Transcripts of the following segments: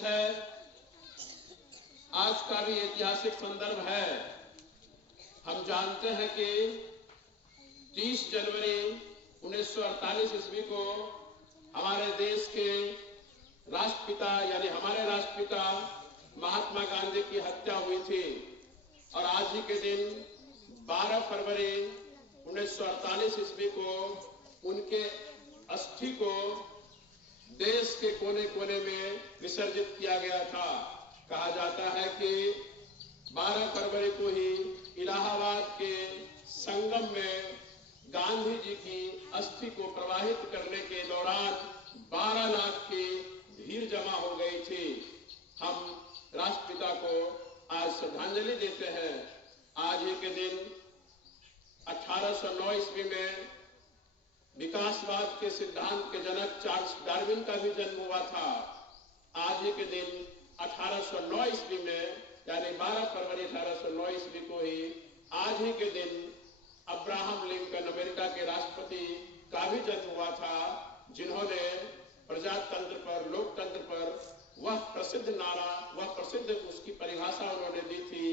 2024 है। आज का भी ऐतिहासिक संदर्भ है। हम जानते हैं कि 30 जनवरी 1948 ईस्वी को हमारे देश के राष्ट्रपिता यानी हमारे राष्ट्रपिता महात्मा गांधी की हत्या हुई थी और आज ही के दिन 12 फरवरी 1948 ईस्वी को उनके अस्थि को देश के कोने कोने में विसर्जित किया गया था। कहा जाता है कि 12 फरवरी को ही इलाहाबाद के संगम में गांधी जी की अस्थि को प्रवाहित करने के दौरान 12 लाख की भीड़ जमा हो गई थी। हम राष्ट्रपिता को आज श्रद्धांजलि देते हैं। आज ही के दिन 1809 ईस्वी में विकासवाद के सिद्धांत के जनक चार्ल्स डार्विन का भी जन्म हुआ था। आज ही के दिन 1809 ईस्वी में यानी 12 फरवरी 1809 ईस्वी को ही आज ही के दिन अब्राहम लिंकन अमेरिका के राष्ट्रपति का भी जन्म हुआ था, जिन्होंने प्रजातंत्र पर, लोकतंत्र पर वह प्रसिद्ध नारा, वह प्रसिद्ध उसकी परिभाषा उन्होंने दी थी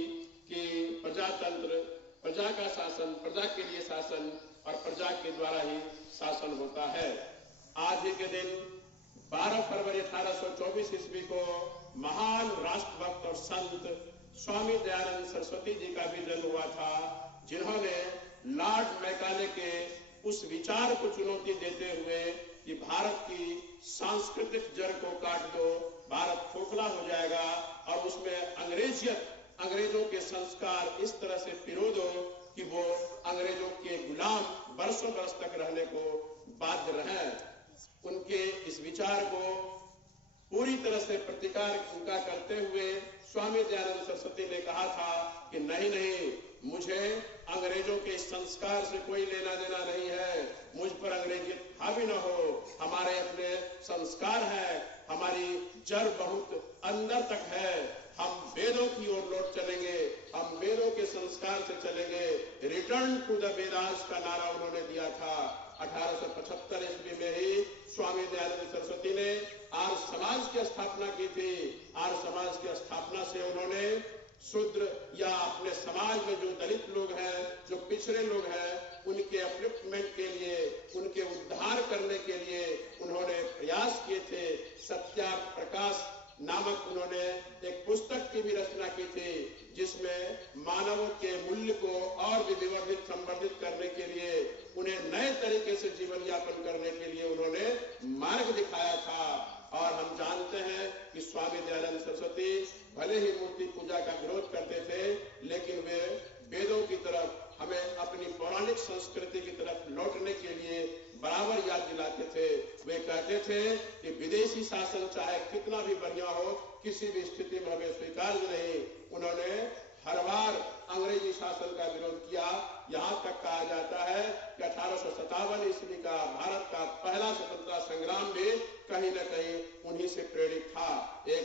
कि प्रजातंत्र, प्रजा का शासन, प्रजा के लिए शासन और प्रजा के द्वारा ही शासन होता है। आज ही के दिन 12 फरवरी 1824 ईस्वी को महान राष्ट्रभक्त और संत स्वामी दयानंद सरस्वती जी का भी जन्म हुआ था, जिन्होंने लॉर्ड मैकाले के उस विचार को चुनौती देते हुए कि भारत की सांस्कृतिक जड़ को काट दो, भारत खोखला हो जाएगा और उसमें अंग्रेजों के संस्कार इस तरह से पिरो दो कि वो अंग्रेजों के गुलाम बरसों बरस तक रहने को बाध्य रहें। उनके इस विचार को पूरी तरह से प्रतिकार उनका करते हुए स्वामी दयानंद सरस्वती ने कहा था कि नहीं नहीं, मुझे अंग्रेजों के संस्कार से कोई लेना देना नहीं है, मुझ पर अंग्रेजियत हावी न हो, हमारे अपने संस्कार है, हमारी जड़ बहुत अंदर तक है, हम वेदों की ओर लौट चलेंगे, हम वेदों के संस्कार से चलेंगे। रिटर्न टू द वेदास का नारा उन्होंने दिया था। 1875 ईस्वी में ही स्वामी दयानंद सरस्वती ने आर्य समाज की स्थापना की थी। आर्य समाज की स्थापना से उन्होंने शूद्र या अपने समाज में जो दलित लोग हैं, जो पिछड़े लोग हैं, उनके अपलिफ्टमेंट के लिए, उनके उद्धार करने के लिए उन्होंने प्रयास किए थे। सत्याग्रह प्रकाश नामक उन्होंने एक पुस्तक की भी रचना की थी, जिसमें मानवों के मूल्य को और भी विवर्धित संवर्धित करने के लिए, उन्हें नए तरीके से जीवन यापन करने के लिए उन्होंने मार्ग दिखाया था। और हम जानते हैं कि स्वामी दयानंद सरस्वती भले ही मूर्ति पूजा का विरोध करते थे, लेकिन वे वेदों की तरफ, हमें अपनी पौराणिक संस्कृति की तरफ लौटने के लिए बराबर याद दिलाते थे। वे कहते थे कि विदेशी शासन चाहे कितना भी बढ़िया हो, किसी भी स्थिति में हमें स्वीकार्य नहीं। उन्होंने हर बार अंग्रेजी शासन का विरोध किया। यहाँ तक कहा जाता है कि 1857 ईस्वी का भारत का पहला स्वतंत्रता संग्राम भी कहीं न कहीं उन्हीं से प्रेरित था। एक